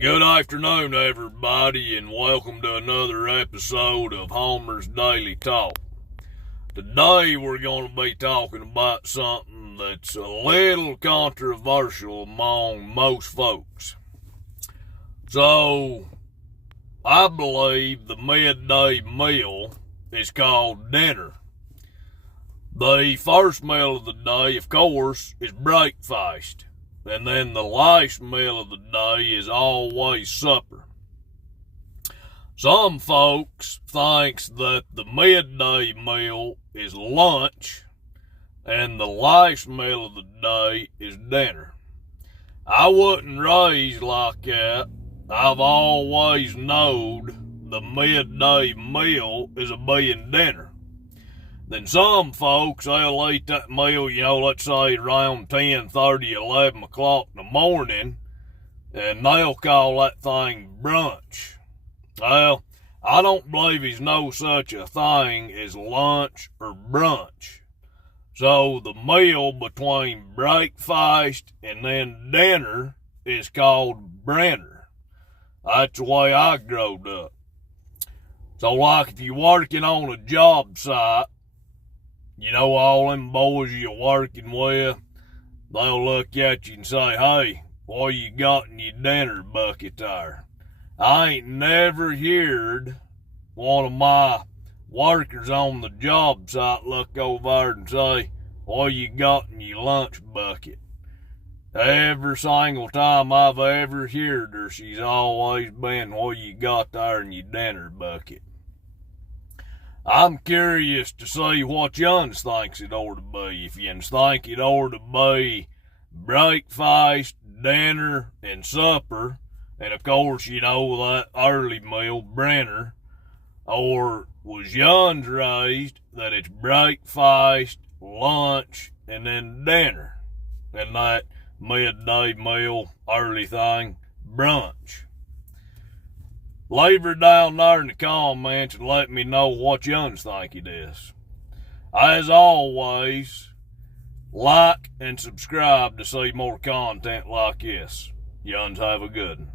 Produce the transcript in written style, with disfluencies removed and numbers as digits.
Good afternoon, everybody, and welcome to another episode of Homer's Daily Talk. Today we're going to be talking about something that's a little controversial among most folks. So, I believe the midday meal is called dinner. The first meal of the day, of course, is breakfast. And then the last meal of the day is always supper. Some folks thinks that the midday meal is lunch and the last meal of the day is dinner. I wasn't raised like that. I've always known the midday meal is a being dinner. Then some folks, they'll eat that meal, let's say around 10:30, 11 o'clock in the morning, and they'll call that thing brunch. Well, I don't believe there's no such a thing as lunch or brunch. So the meal between breakfast and then dinner is called brenner. That's the way I growed up. So like if you're working on a job site, all them boys you're working with, they'll look at you and say, "Hey, what you got in your dinner bucket there?" I ain't never heard one of my workers on the job site look over there and say, "What you got in your lunch bucket?" Every single time I've ever heard her, she's always been, "What you got there in your dinner bucket?" I'm curious to see what yuns thinks it ought to be. If yuns think it ought to be breakfast, dinner, and supper, and of course, that early meal, brenner, or was yuns raised that it's breakfast, lunch, and then dinner, and that midday meal, early thing, brunch. Leave her down there in the comments and let me know what yuns think it is. As always, like and subscribe to see more content like this. Yuns have a good one.